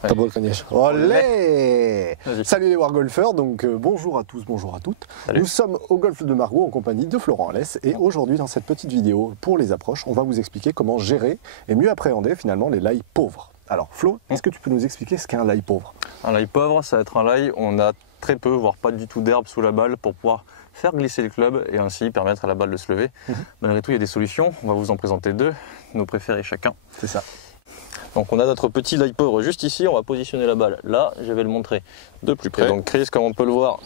T'as beau le neige. Olé! Salut les wargolfers, donc bonjour à tous, bonjour à toutes. Salut. Nous sommes au golf de Margaux en compagnie de Florent Alès et aujourd'hui dans cette petite vidéo pour les approches, on va vous expliquer comment gérer et mieux appréhender finalement les lails pauvres. Alors Flo, est-ce que tu peux nous expliquer ce qu'est un lail pauvre? Un lail pauvre, ça va être un lail où on a très peu, voire pas du tout d'herbe sous la balle pour pouvoir faire glisser le club et ainsi permettre à la balle de se lever. Malgré tout, il y a des solutions, on va vous en présenter deux, nos préférés chacun. C'est ça. Donc on a notre petit lail pauvre juste ici, on va positionner la balle là, je vais le montrer de plus près. Donc Chris, comme on peut le voir,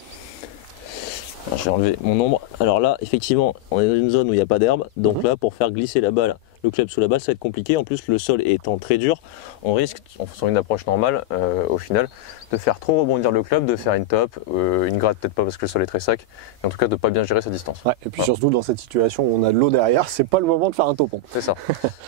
alors, je vais enlever mon ombre. Alors là, effectivement, on est dans une zone où il n'y a pas d'herbe, donc là, pour faire glisser la balle, le club sous la balle, ça va être compliqué. En plus, le sol étant très dur, on risque, sur une approche normale, au final, de faire trop rebondir le club, de faire une top, une gratte peut-être pas parce que le sol est très sec, mais en tout cas de ne pas bien gérer sa distance. Ouais, et puis surtout dans cette situation où on a de l'eau derrière, c'est pas le moment de faire un topon. C'est ça.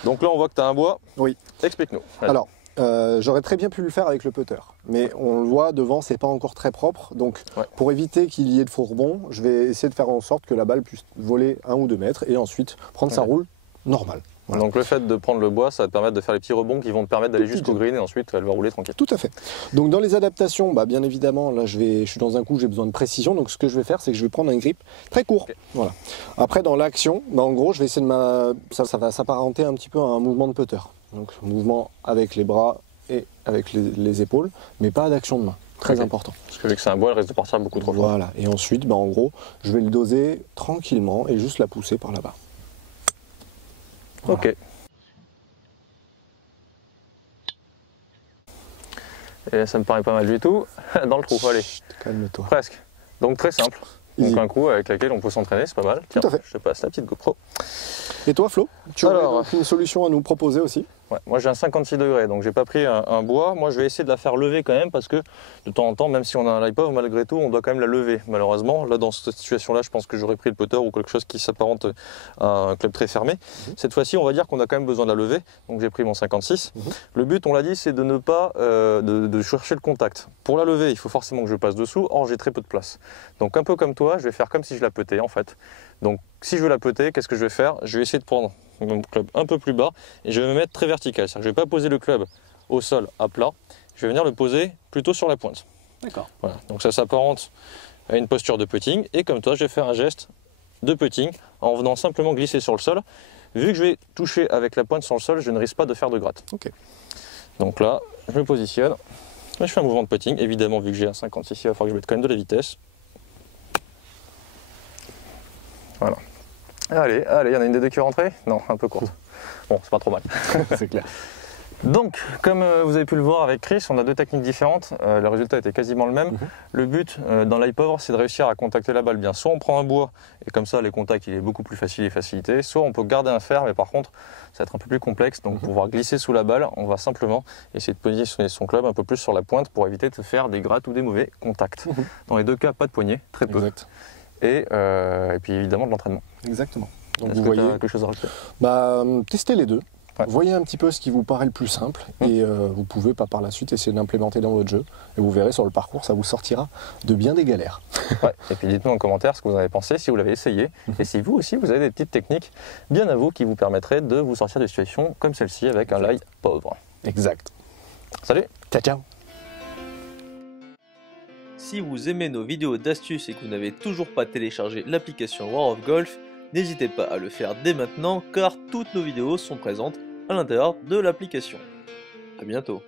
Donc là, on voit que tu as un bois. Oui. Explique-nous. Alors, j'aurais très bien pu le faire avec le putter, mais on le voit devant, c'est pas encore très propre, donc pour éviter qu'il y ait de faux rebonds, je vais essayer de faire en sorte que la balle puisse voler 1 ou 2 mètres et ensuite prendre sa roule normale. Voilà. Donc le fait de prendre le bois, ça va te permettre de faire les petits rebonds qui vont te permettre d'aller jusqu'au green et ensuite elle va rouler tranquille. Tout à fait. Donc dans les adaptations, bien évidemment, là je suis dans un coup, j'ai besoin de précision, donc ce que je vais faire, c'est que je vais prendre un grip très court. Okay. Voilà. Après dans l'action, en gros, je vais essayer de ça va s'apparenter un petit peu à un mouvement de putter. Donc mouvement avec les bras et avec les épaules, mais pas d'action de main. Très important. Parce que vu que c'est un bois, elle risque de partir beaucoup trop fort. Voilà. Et ensuite, en gros, je vais le doser tranquillement et juste la pousser par là-bas. Voilà. Ok. Et ça me paraît pas mal du tout. Dans le trou, allez. Calme-toi. Presque. Donc très simple. Easy. Donc un coup avec lequel on peut s'entraîner, c'est pas mal. Tiens, tout à fait. Je te passe la petite GoPro. Et toi Flo, tu aurais donc une solution à nous proposer aussi? Ouais, moi j'ai un 56 degrés, donc j'ai pas pris un bois. Moi je vais essayer de la faire lever quand même parce que de temps en temps, même si on a un lail pauvre, malgré tout, on doit quand même la lever. Malheureusement, là dans cette situation-là, je pense que j'aurais pris le putter ou quelque chose qui s'apparente à un club très fermé. Cette fois-ci, on va dire qu'on a quand même besoin de la lever, donc j'ai pris mon 56. Le but, on l'a dit, c'est de ne pas de chercher le contact. Pour la lever, il faut forcément que je passe dessous. Or, j'ai très peu de place. Donc un peu comme toi, je vais faire comme si je la putais en fait. Donc si je veux la putter, qu'est-ce que je vais faire? Je vais essayer de prendre mon club un peu plus bas et je vais me mettre très vertical. C'est-à-dire que je ne vais pas poser le club au sol à plat, je vais venir le poser plutôt sur la pointe. D'accord. Voilà. Donc ça s'apparente à une posture de putting et comme toi je vais faire un geste de putting en venant simplement glisser sur le sol. Vu que je vais toucher avec la pointe sur le sol, je ne risque pas de faire de gratte. Okay. Donc là, je me positionne, je fais un mouvement de putting. Évidemment, vu que j'ai un 56, il va falloir que je mette quand même de la vitesse. Voilà. Allez, il y en a une des deux qui est rentrée? Non, un peu courte. Bon, c'est pas trop mal. C'est clair. Donc, comme vous avez pu le voir avec Chris, on a deux techniques différentes. Le résultat était quasiment le même. Le but dans l'ail pauvre, c'est de réussir à contacter la balle bien. Soit on prend un bois, et comme ça, les contacts, il est beaucoup plus facile et facilité. Soit on peut garder un fer, mais par contre, ça va être un peu plus complexe. Donc, pour pouvoir glisser sous la balle, on va simplement essayer de positionner son club un peu plus sur la pointe pour éviter de faire des grattes ou des mauvais contacts. Dans les deux cas, pas de poignée, très peu. Exact. Et puis évidemment de l'entraînement. Exactement. Donc vous voyez quelque chose à rajouter? Testez les deux. Ouais. Voyez un petit peu ce qui vous paraît le plus simple et vous pouvez par la suite essayer d'implémenter dans votre jeu. Et vous verrez sur le parcours, ça vous sortira de bien des galères. Ouais. Et puis dites-nous en commentaire ce que vous en avez pensé, si vous l'avez essayé. Et si vous aussi, vous avez des petites techniques bien à vous qui vous permettraient de vous sortir de situations comme celle-ci avec un lail pauvre. Exact. Salut. Ciao, ciao. Si vous aimez nos vidéos d'astuces et que vous n'avez toujours pas téléchargé l'application World of Golf, n'hésitez pas à le faire dès maintenant car toutes nos vidéos sont présentes à l'intérieur de l'application. A bientôt.